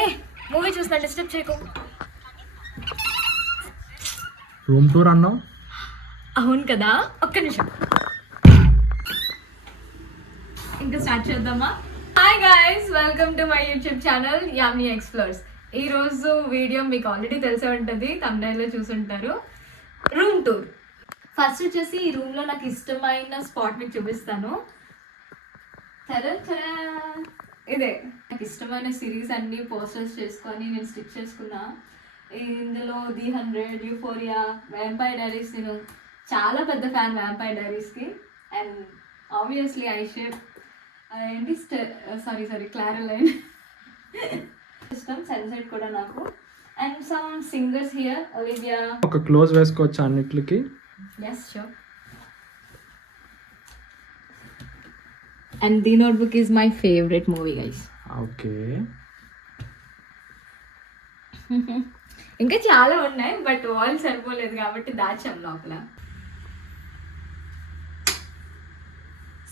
ఏ movie చూసినా disturb చేయకు. Room tour అన్నావు. అవును కదా, ఒక్క నిమిషం ఇంకా స్టార్ట్ చేద్దామా? Hi guys, welcome to my YouTube channel Yami explores. ఈరోజు వీడియో మీకు ఆల్రెడీ తెలిసే ఉంటుంది, థంబ్నైల్లో చూసుంటారు. Room tour. ఫస్ట్ వచ్చేసి ఈ రూమ్లో నాకు ఇష్టమైన స్పాట్ మీకు చూపిస్తాను. ఇదే నాకు ఇష్టమైన సిరీస్ అన్ని పోస్టర్స్ చేసుకొని నేను స్టిచ్ చేసుకున్నా. ఇందులో ది 100, యూఫోరియా, వ్యాంపైర్ డైరీస్. నేను చాలా పెద్ద ఫ్యాన్ వ్యాంపైర్ డైరీస్కి. అండ్ ఆబ్వియస్లీ ఐషేప్ ఏంటి సారీ క్లారలైన్ ఇష్టం. సన్సెట్ కూడా నాకు. And some singers here, Olivia. ఒక క్లోజ్ వేసుకోవచ్చు అన్నిటికి. Yes, sure. And The Notebook is my favorite movie, guys. Okay. ఇంకా చాలా ఉన్నాయి, బట్ వాల్ సరిపోలేదు కాబట్టి దాచాం లోపల.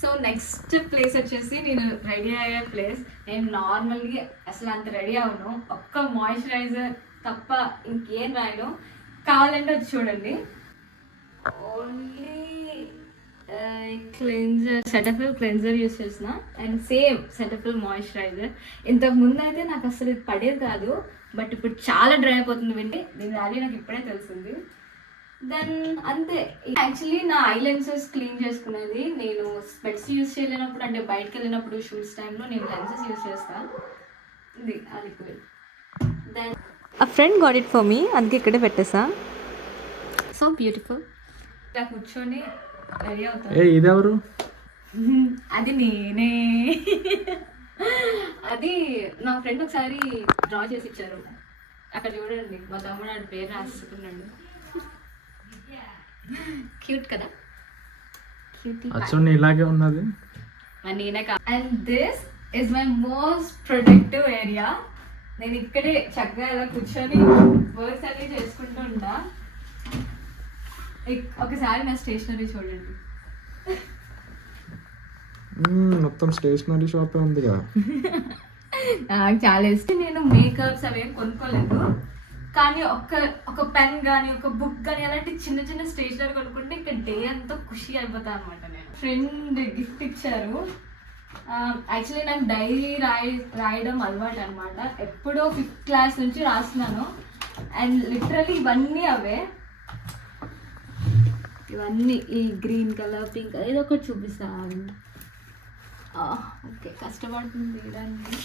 సో నెక్స్ట్ ప్లేస్ వచ్చేసి నేను రెడీ అయ్యే ప్లేస్. నేను నార్మల్గా అసలు అంత రెడీ అవ్వను, ఒక్క మాయిశ్చరైజర్ తప్ప ఇంకేం రాయను. కావాలంటే వచ్చి చూడండి. Only cleanser, Cetaphil cleanser use చేసిన. And same Cetaphil moisturiser. ఇంతకు ముందు అయితే నాకు అసలు ఇది పడేది కాదు, బట్ ఇప్పుడు చాలా డ్రై అయిపోతుంది. వింటే దీని వాల్యూ నాకు ఇప్పుడే తెలిసింది. దెన్ అంతే. యాక్చువల్లీ నా ఐ లెన్సెస్ క్లీన్ చేసుకునేది నేను స్పెట్స్ యూస్ చేయలేనప్పుడు, అంటే బయటకు వెళ్ళినప్పుడు షూస్ టైంలో నేను లెన్సెస్ యూస్ చేస్తాను. ఇది ఆ liquid. Then A friend got it for me, అందుకే ఇక్కడే పెట్టేసా. So beautiful. ఇలా కూర్చొని రెడీ అవుతాను. ఇదెవరు? అది నేనే. అది నా ఫ్రెండ్ ఒకసారి డ్రా చేసి ఇచ్చారు. అక్కడ చూడండి, మా తమ్ముడు ఆడి పేరు రాసుకున్నాడు. క్యూట్ కదా, క్యూట్. ఇలాగే ఉన్నది. నేనే. And this is my most productive area. నేను ఇక్కడే చక్కగా ఇలా కూర్చొని వర్క్స్ అన్ని చేసుకుంటూ ఉంటా. ఒకసారి నా స్టేషనరీ చూడండి. మొత్తం స్టేషనరీ షాపే ఉంది కదా. నాకు చాలా ఇష్టం. నేను మేకప్స్ అవేం కొనుక్కోలేదు, కానీ ఒక పెన్ కానీ ఒక బుక్ కానీ అలాంటి చిన్న చిన్న స్టేషనరీ కొనుక్కుంటే ఇంకా డే అంతా ఖుషి అయిపోతా అనమాట. నేను ఫ్రెండ్ గిఫ్ట్ ఇచ్చారు. యాక్చువల్లీ నాకు డైరీ రాయడం అలవాటు అనమాట. ఎప్పుడో 5th క్లాస్ నుంచి రాస్తున్నాను. అండ్ లిటరలీ ఇవన్నీ అవే. ఇవన్నీ ఈ గ్రీన్ కలర్, పింక్, ఏదో ఒకటి చూపిస్తాను. ఓకే, కష్టపడుతుంది దాన్ని.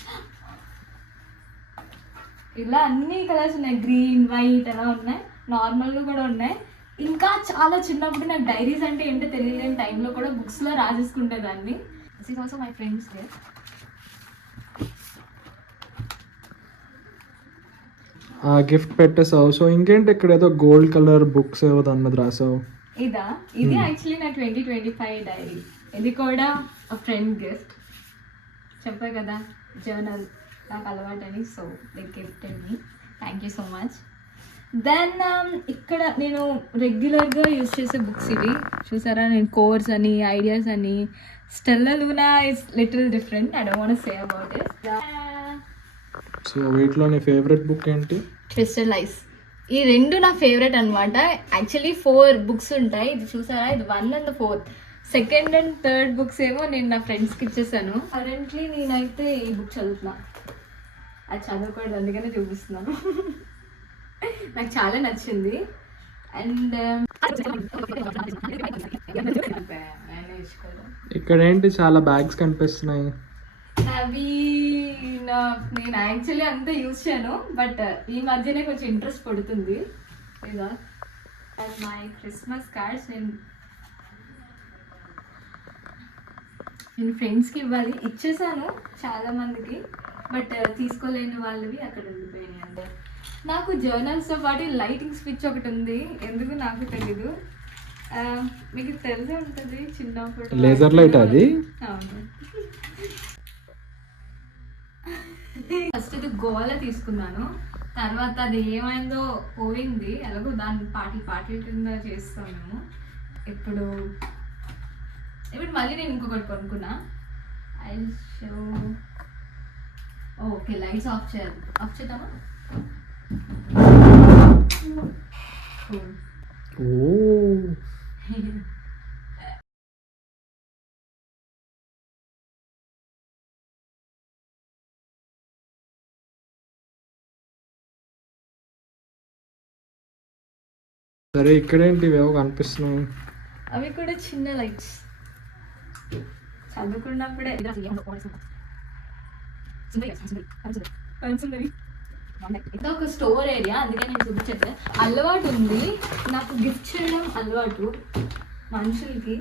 ఇలా అన్ని కలర్స్ ఉన్నాయి, గ్రీన్, వైట్ అలా ఉన్నాయి, నార్మల్గా కూడా ఉన్నాయి. ఇంకా చాలా చిన్నప్పుడు నాకు డైరీస్ అంటే ఏంటో తెలియలేని టైంలో కూడా బుక్స్లో రాసేసుకుంటేదాన్ని. This is also my friends day. Gift పెట్టేసావు. సో ఇంకేంటి ఇక్కడ ఏదో గోల్డ్ కలర్ బుక్స్ ఏవో దాని మీద రాసావు. ఇది యాక్చువల్లీ నా 2025 డైరీ. ఇది కూడా ఫ్రెండ్ గిఫ్ట్. చెప్పా కదా జర్నల్ నాకు అలవాటని. So they gifted me. Thank you so much. Then ఇక్కడ నేను రెగ్యులర్గా యూజ్ చేసే బుక్స్ ఇవి చూసారా. నేను కోర్స్ అని, ఐడియాస్ అని. Stella Luna is little different. I don't want say about it. So వీటిలో నీ ఫేవరెట్ బుక్ ఏంటి? ట్విస్టెడ్ లైస్. ఈ రెండు నా ఫేవరెట్ అనమాట. యాక్చువల్లీ 4 బుక్స్ ఉంటాయి. ఇది చూసారా, ఇది 1 and 4. 2nd and 3rd books ఏమో నేను నా ఫ్రెండ్స్కి ఇచ్చేసాను. కరెంట్లీ నేనైతే ఈ బుక్ చదువుతున్నా. అది చదవకూడదు, అందుకనే చూపిస్తున్నాను. నాకు చాలా నచ్చింది. అండ్ ఇక్కడ ఏంటి చాలా బ్యాగ్స్ కనిపిస్తున్నాయి. అవి నేను యాక్చువల్లీ అంతా యూజ్ చేయను, బట్ ఈ మధ్యనే కొంచెం ఇంట్రెస్ట్ పడుతుంది. ఇదా అండ్ మై క్రిస్మస్ కార్డ్స్. నేను ఫ్రెండ్స్కి ఇవ్వాలి, ఇచ్చేసాను చాలా మందికి, బట్ తీసుకోలేని వాళ్ళవి అక్కడ ఉండిపోయినాయి. అంటే నాకు జర్నల్స్తో పాటు లైటింగ్ స్విచ్ ఒకటి ఉంది, ఎందుకు నాకు తెలీదు. మీకు తెలిసే ఉంటుంది, చిన్నప్పుడు లేజర్ లైట్ అది. అవును. ఫస్ట్ ఇది గోవాలో తీసుకున్నాను, తర్వాత అది ఏమైందో పోయింది. ఎలాగో దాన్ని పాటల కింద చేస్తాం మేము. ఇప్పుడు మళ్ళీ నేను ఇంకొకటి కొనుక్కున్నా. I show okay lights off చేయాలి. ఆఫ్ చేద్దామా? ఓ సరే ఇక్కడేంటి ఇవేవో కనిపిస్తున్నాయి. అవి కూడా చిన్న లైట్స్. చదువుకున్నప్పుడే ఇది ఒక స్టోర్ ఏరియా, అందుకే నేను చూపించట్లేదు. అలవాటు ఉంది నాకు గిఫ్ట్ చేయడం అలవాటు మనుషులకి.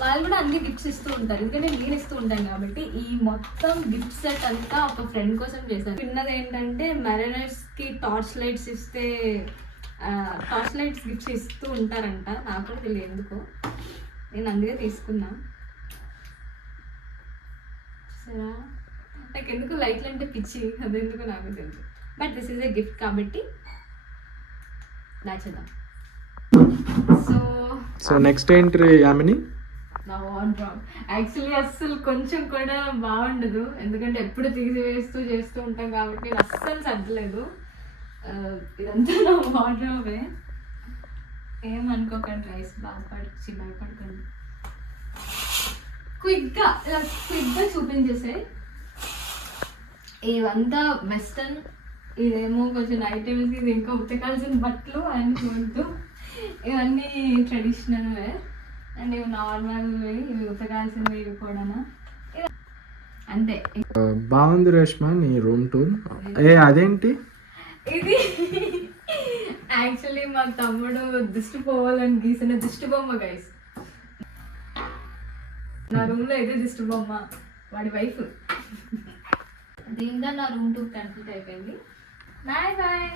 వాళ్ళు కూడా అన్ని గిఫ్ట్స్ ఇస్తూ ఉంటారు, ఎందుకంటే నేను ఇస్తూ ఉంటాను కాబట్టి. ఈ మొత్తం గిఫ్ట్ సెట్ అంతా ఒక ఫ్రెండ్ కోసం చేశాను. విన్నది ఏంటంటే మెరైనర్స్కి టార్చ్ లైట్స్ ఇస్తే టార్చ్ లైట్స్ గిఫ్ట్స్ ఇస్తూ ఉంటారంట. నాకు కూడా తెలియదు ఎందుకో, నేను అందుకే తీసుకున్నా. సరే నాకు ఎందుకు లైట్లు అంటే పిచ్చి, అదెందుకు నాకు తెలుసు. But this is a gift కాబట్టి దాచేద్దాం. సో నెక్స్ట్ ఏంటి యామిని? నా వార్డ్రోబ్ యాక్చువల్లీ అస్సలు కొంచెం కూడా బాగుండదు, ఎందుకంటే ఎప్పుడు తీసివేస్తూ చేస్తూ ఉంటాం కాబట్టి నేను అస్సలు సర్దలేదు. ఇదంతా నా వార్డ్రోబే, ఏమనుకోకండి రైస్, భయపడకండి. క్విక్గా చూపించేసే. ఇవంతా వెస్టర్న్, ఇదేమో కొంచెం ఐటమ్స్, ఇది ఇంకా ఉతకాల్సిన బట్టలు అండ్ చూడదు. ఇవన్నీ ట్రెడిషనల్ వేర్ అండ్ ఇవి నార్మల్, ఇవి ఉతకాల్సినవి, ఇవి కూడా అంతే. బాగుంది రేష్మా నీ రూమ్ టూర్. అదేంటి ఇది యాక్చువల్లీ మా తమ్ముడు దిష్టి పోవాలని గీసిన దిష్టి బొమ్మ గైస్. నా రూమ్లో ఇదే దిష్టి బొమ్మ, వాడి వైఫ్. దీంతో నా రూమ్ టూర్ కంప్లీట్ అయిపోయింది. Bye bye.